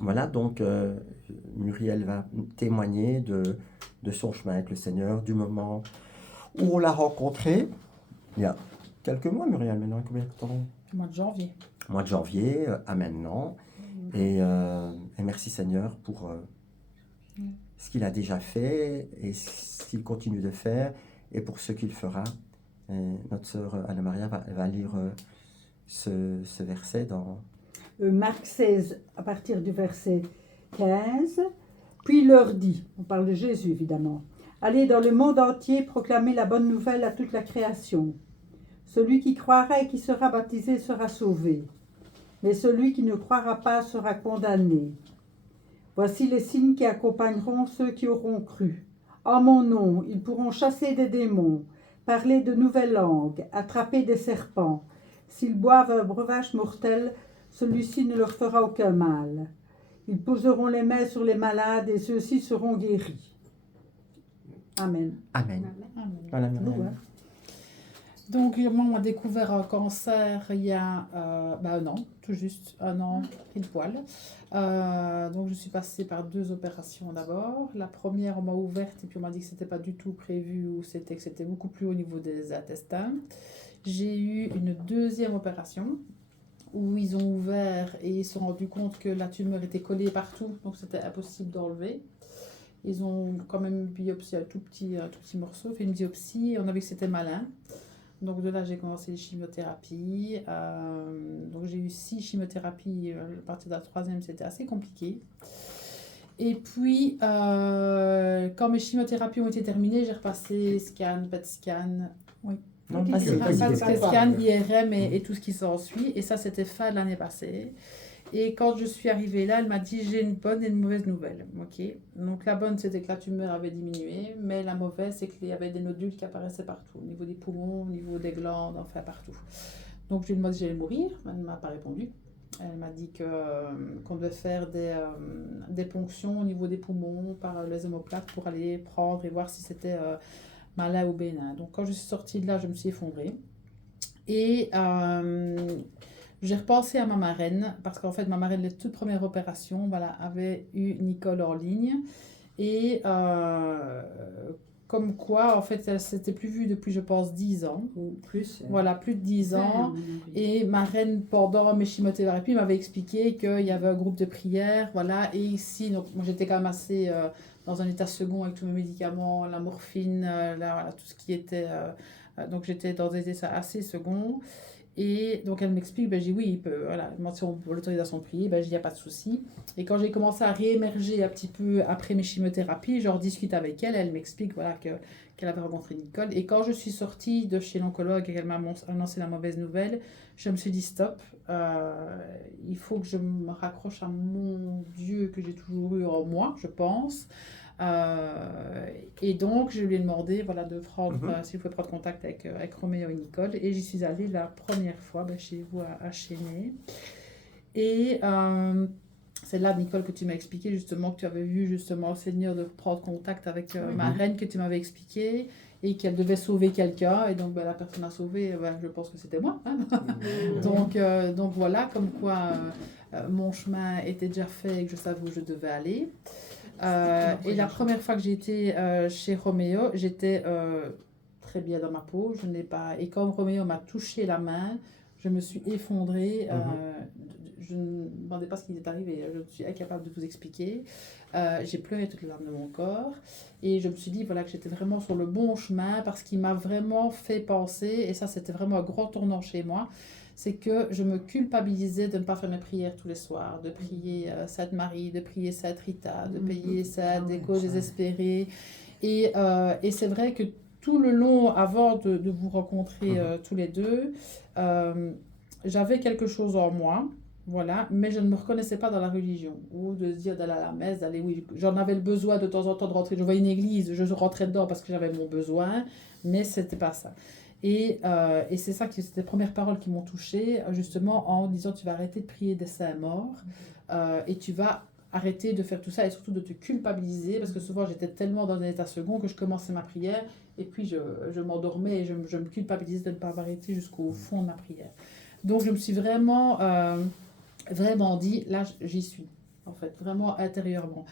Voilà, donc Muriel va témoigner de son chemin avec le Seigneur, du moment où on l'a rencontré, il y a quelques mois, Muriel, maintenant, combien de temps? Mois de janvier. Mois de janvier à maintenant. Et merci Seigneur pour ce qu'il a déjà fait et ce qu'il continue de faire et pour ce qu'il fera. Et notre sœur Anna-Maria va lire ce verset dans... Marc 16, à partir du verset 15. Puis il leur dit, on parle de Jésus évidemment, allez dans le monde entier proclamer la bonne nouvelle à toute la création. Celui qui croira et qui sera baptisé sera sauvé, mais celui qui ne croira pas sera condamné. Voici les signes qui accompagneront ceux qui auront cru. En mon nom, ils pourront chasser des démons, parler de nouvelles langues, attraper des serpents. S'ils boivent un breuvage mortel, celui-ci ne leur fera aucun mal. Ils poseront les mains sur les malades et ceux-ci seront guéris. Amen. Amen. Amen. Voilà, Nous, Muriel. hein. Donc, maman a découvert un cancer il y a un an, tout juste un an, pile poil. Donc, je suis passée par 2 opérations d'abord. La première, on m'a ouverte et puis on m'a dit que c'était pas du tout prévu ou que c'était beaucoup plus au niveau des intestins. J'ai eu une deuxième opération où ils ont ouvert et ils se sont rendus compte que la tumeur était collée partout, donc c'était impossible d'enlever. Ils ont quand même biopsié un tout petit morceau, fait une biopsie et on a vu que c'était malin. Donc de là, j'ai commencé les chimiothérapies. Donc j'ai eu 6 chimiothérapies. À partir de la 3e, c'était assez compliqué. Et puis, quand mes chimiothérapies ont été terminées, j'ai repassé scan, PET scan, Non, Ok, vas-y, c'est vas-y, pas- vas-y. pas- scan, IRM et tout ce qui s'ensuit. Et ça, c'était fin de l'année passée. Et quand je suis arrivée là, elle m'a dit j'ai une bonne et une mauvaise nouvelle. Ok. Donc la bonne, c'était que la tumeur avait diminué, mais la mauvaise, c'est qu'il y avait des nodules qui apparaissaient partout, au niveau des poumons, au niveau des glandes, enfin partout. Donc je lui ai demandé si j'allais mourir. Elle ne m'a pas répondu. Elle m'a dit qu'on devait faire des ponctions au niveau des poumons par les omoplates pour aller prendre et voir si c'était malin ou bénin. Donc quand je suis sortie de là, je me suis effondrée. Et j'ai repensé à ma marraine, parce qu'en fait, ma marraine, les toutes premières opérations, voilà, avait eu Nicole en ligne. Et comme quoi, en fait, elle s'était plus vue depuis, je pense, 10 ans. Ou plus. Voilà, plus de 10 ans. Et Et ma reine, pendant mes chimiothérapies, m'avait expliqué qu'il y avait un groupe de prière, voilà. Et ici, donc, moi, j'étais quand même assez dans un état second avec tous mes médicaments, la morphine, voilà, tout ce qui était... donc, j'étais dans des états assez seconds. Et donc elle m'explique, ben, j'ai dit oui, il peut, voilà, mention pour l'autorisation de prier, ben, il n'y a pas de souci. Et quand j'ai commencé à réémerger un petit peu après mes chimiothérapies, je rediscute avec elle, elle m'explique voilà, qu'elle avait rencontré Nicole. Et quand je suis sortie de chez l'oncologue et qu'elle m'a annoncé la mauvaise nouvelle, je me suis dit stop, il faut que je me raccroche à mon Dieu que j'ai toujours eu en moi, je pense. Et donc, je lui ai demandé voilà, de prendre, s'il pouvait prendre contact avec Roméo et Nicole. Et j'y suis allée la première fois chez vous à Chénet. Et c'est là, Nicole, que tu m'as expliqué justement que tu avais vu justement au Seigneur de prendre contact avec ma reine que tu m'avais expliqué et qu'elle devait sauver quelqu'un. Et donc, la personne a sauvé, je pense que c'était moi. Hein. donc, voilà, comme quoi mon chemin était déjà fait et que je savais où je devais aller. Et la première fois que j'ai été chez Roméo, j'étais très bien dans ma peau. Je n'ai pas... Et quand Roméo m'a touché la main, je me suis effondrée. Je ne me demandais pas ce qui m'est arrivé. Je suis incapable de vous expliquer. J'ai pleuré toutes les larmes de mon corps. Et je me suis dit voilà, que j'étais vraiment sur le bon chemin parce qu'il m'a vraiment fait penser, et ça c'était vraiment un grand tournant chez moi, c'est que je me culpabilisais de ne pas faire mes prières tous les soirs, de prier Sainte Marie, de prier Sainte Rita, de payer Sainte des causes désespérées. Et c'est vrai que tout le long, avant de vous rencontrer tous les deux, j'avais quelque chose en moi. Voilà, mais je ne me reconnaissais pas dans la religion, ou de se dire d'aller à la messe, d'aller, oui, j'en avais le besoin de temps en temps de rentrer, je voyais une église, je rentrais dedans parce que j'avais mon besoin, mais c'était pas ça. Et c'est ça, c'était les premières paroles qui m'ont touchée, justement en disant tu vas arrêter de prier des saints morts et tu vas arrêter de faire tout ça et surtout de te culpabiliser, parce que souvent j'étais tellement dans un état second que je commençais ma prière et puis je m'endormais et je me culpabilisais de ne pas avoir été jusqu'au fond de ma prière. Donc je me suis vraiment dit, là j'y suis. en fait, vraiment intérieurement.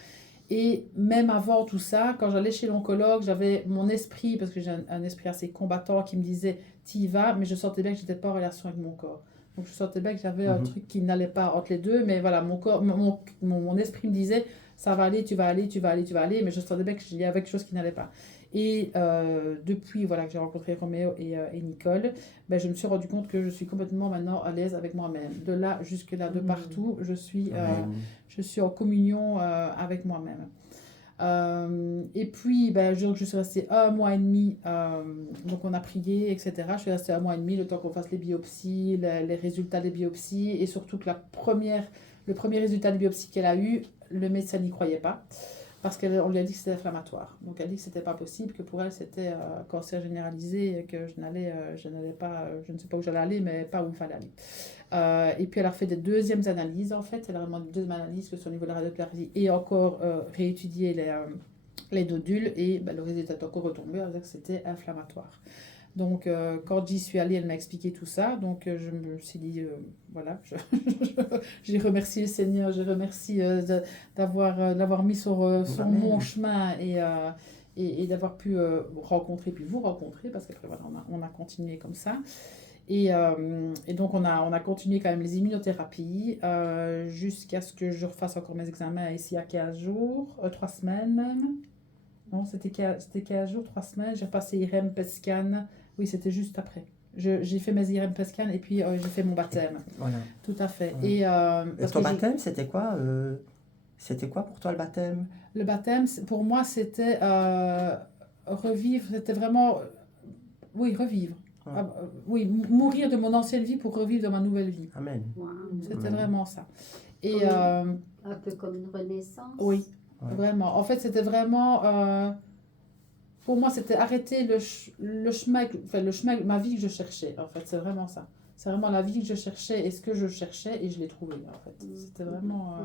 Et même avant tout ça, quand j'allais chez l'oncologue, j'avais mon esprit, parce que j'ai un esprit assez combattant qui me disait t'y vas, mais je sentais bien que je n'étais pas en relation avec mon corps. Donc je sentais bien que j'avais un truc qui n'allait pas entre les deux, mais voilà, mon esprit me disait ça va aller, tu vas aller, tu vas aller, tu vas aller, mais je sentais bien qu'il y avait quelque chose qui n'allait pas. Et depuis voilà, que j'ai rencontré Roméo et Nicole, ben, je me suis rendu compte que je suis complètement maintenant à l'aise avec moi-même. De là jusque-là, de partout, je suis en communion avec moi-même. Et puis, ben, je suis restée 1 mois et demi, donc on a prié, etc. Je suis restée 1 mois et demi, le temps qu'on fasse les biopsies, les résultats des biopsies, et surtout que le premier résultat de biopsie qu'elle a eu, le médecin n'y croyait pas, parce qu'on lui a dit que c'était inflammatoire. Donc elle a dit que c'était pas possible, que pour elle c'était cancer généralisé, et que je n'allais pas, je ne sais pas où j'allais aller, mais pas où il fallait aller. Et puis elle a fait des deuxièmes analyses en fait, elle a demandé des deuxièmes analyses que sur le niveau de la radiothérapie et encore réétudier les nodules et ben, le résultat est encore retombé, elle a dit que c'était inflammatoire. Donc quand j'y suis allée, elle m'a expliqué tout ça, donc je me suis dit, voilà, j'ai remercié le Seigneur, j'ai remercié d'avoir mis sur mon chemin et d'avoir pu rencontrer, puis vous rencontrer, parce qu'après voilà, on a continué comme ça. Et donc on a continué quand même les immunothérapies jusqu'à ce que je refasse encore mes examens ici à 15 jours, 3 semaines même. Non, c'était 15 jours, 3 semaines. J'ai repassé IRM, PET scan. Oui, c'était juste après. J'ai fait mes IRM, PET scan et puis j'ai fait mon baptême. Voilà. Tout à fait. Voilà. Et ton baptême, c'était quoi C'était quoi pour toi le baptême? Le baptême, pour moi, c'était revivre. C'était vraiment... oui, revivre. Oui, mourir de mon ancienne vie pour revivre de ma nouvelle vie. Amen. Wow. C'était vraiment ça. Et, un peu comme une renaissance. Oui, vraiment. En fait, c'était vraiment... pour moi, c'était arrêter le chemin, ma vie que je cherchais. En fait, c'est vraiment ça. C'est vraiment la vie que je cherchais et ce que je cherchais et je l'ai trouvé. En fait, c'était vraiment.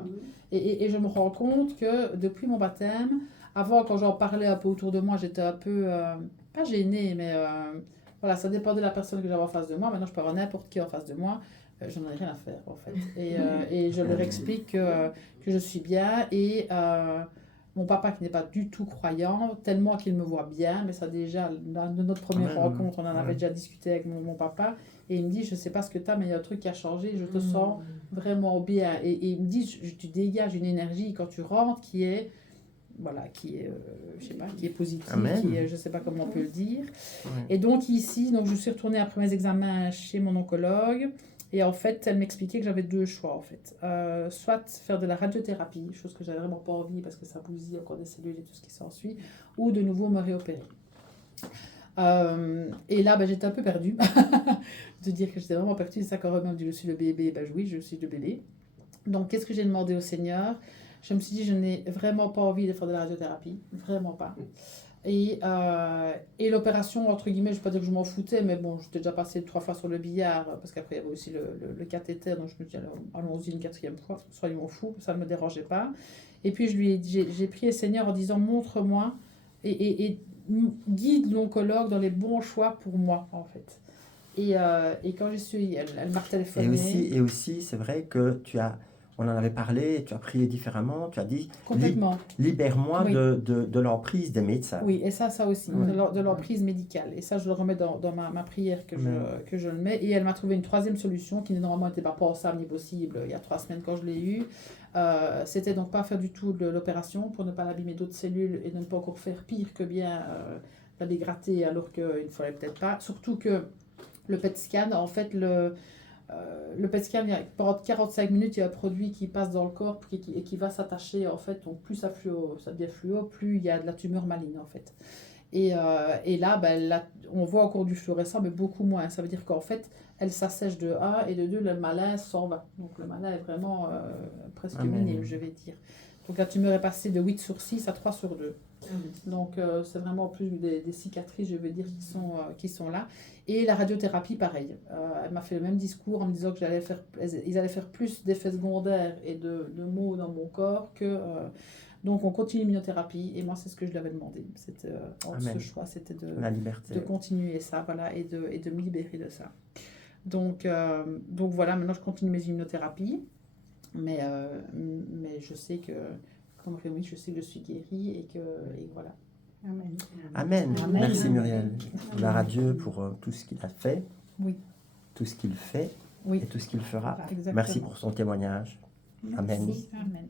Et je me rends compte que depuis mon baptême, avant, quand j'en parlais un peu autour de moi, j'étais un peu pas gênée, mais voilà, ça dépendait de la personne que j'avais en face de moi. Maintenant, je parle à n'importe qui en face de moi. Je n'en ai rien à faire, en fait. Et je leur explique que je suis bien et. Mon papa qui n'est pas du tout croyant, tellement qu'il me voit bien, mais ça déjà, de notre première rencontre, on en avait déjà discuté avec mon papa, et il me dit, je ne sais pas ce que tu as, mais il y a un truc qui a changé, je te sens vraiment bien. Et il me dit, tu dégages une énergie quand tu rentres qui est, voilà, je sais pas, qui est positive, qui est, je ne sais pas comment on peut le dire. Et donc ici, je suis retournée après mes examens chez mon oncologue. Et en fait, elle m'expliquait que j'avais 2 choix, en fait. Soit faire de la radiothérapie, chose que j'avais vraiment pas envie parce que ça bousille encore des cellules et tout ce qui s'ensuit, ou de nouveau me réopérer. Et là, j'étais un peu perdue de dire que j'étais vraiment perdue. C'est ça quand Romain me dit, je suis le bébé. Oui, je suis le bébé. Donc, qu'est-ce que j'ai demandé au Seigneur? Je me suis dit, je n'ai vraiment pas envie de faire de la radiothérapie. Vraiment pas. Et l'opération, entre guillemets, je ne vais pas dire que je m'en foutais, mais bon, j'étais déjà passée 3 fois sur le billard, parce qu'après, il y avait aussi le cathéter, donc je me dis, allons-y une 4e fois, soyons fous, ça ne me dérangeait pas. Et puis, j'ai prié le Seigneur en disant, montre-moi et guide l'oncologue dans les bons choix pour moi, en fait. Et quand elle m'a téléphoné. Et aussi, c'est vrai que on en avait parlé, tu as prié différemment, tu as dit complètement. Libère-moi de l'emprise des médecins. Oui, et ça aussi, de l'emprise médicale. Et ça, je le remets dans ma prière que je le mets. Et elle m'a trouvé une 3e solution qui normalement n'était pas pensable ni possible il y a 3 semaines quand je l'ai eue. C'était donc pas faire du tout de l'opération pour ne pas abîmer d'autres cellules et de ne pas encore faire pire que bien la dégrader alors qu'il ne fallait peut-être pas. Surtout que le PET scan, en fait, le PET scan, pendant 45 minutes, il y a un produit qui passe dans le corps et qui va s'attacher, en fait. Donc, plus ça devient fluo, plus il y a de la tumeur maligne, en fait. Et là, on voit encore du fluorescent, mais beaucoup moins. Ça veut dire qu'en fait, elle s'assèche de 1 et de 2, le malin s'en va. Donc, le malin est vraiment presque minime, je vais dire. Donc, la tumeur est passée de 8/6 à 3/2. Donc, c'est vraiment plus des cicatrices, je veux dire, qui sont là. Et la radiothérapie, pareil. Elle m'a fait le même discours en me disant que ils allaient faire plus d'effets secondaires et de maux dans mon corps que... donc, on continue l'immunothérapie. Et moi, c'est ce que je lui avais demandé. C'était ce choix, c'était de continuer ça, voilà, et de me libérer de ça. Donc voilà, maintenant, je continue mes immunothérapies. Mais et je sais que, comme Rémi, je sais que je suis guérie et voilà. Amen. Amen. Amen. Merci Muriel. Gloire à Dieu pour tout ce qu'il a fait, Oui. tout ce qu'il fait Oui. et tout ce qu'il fera. Exactement. Merci pour son témoignage. Amen. Merci. Amen.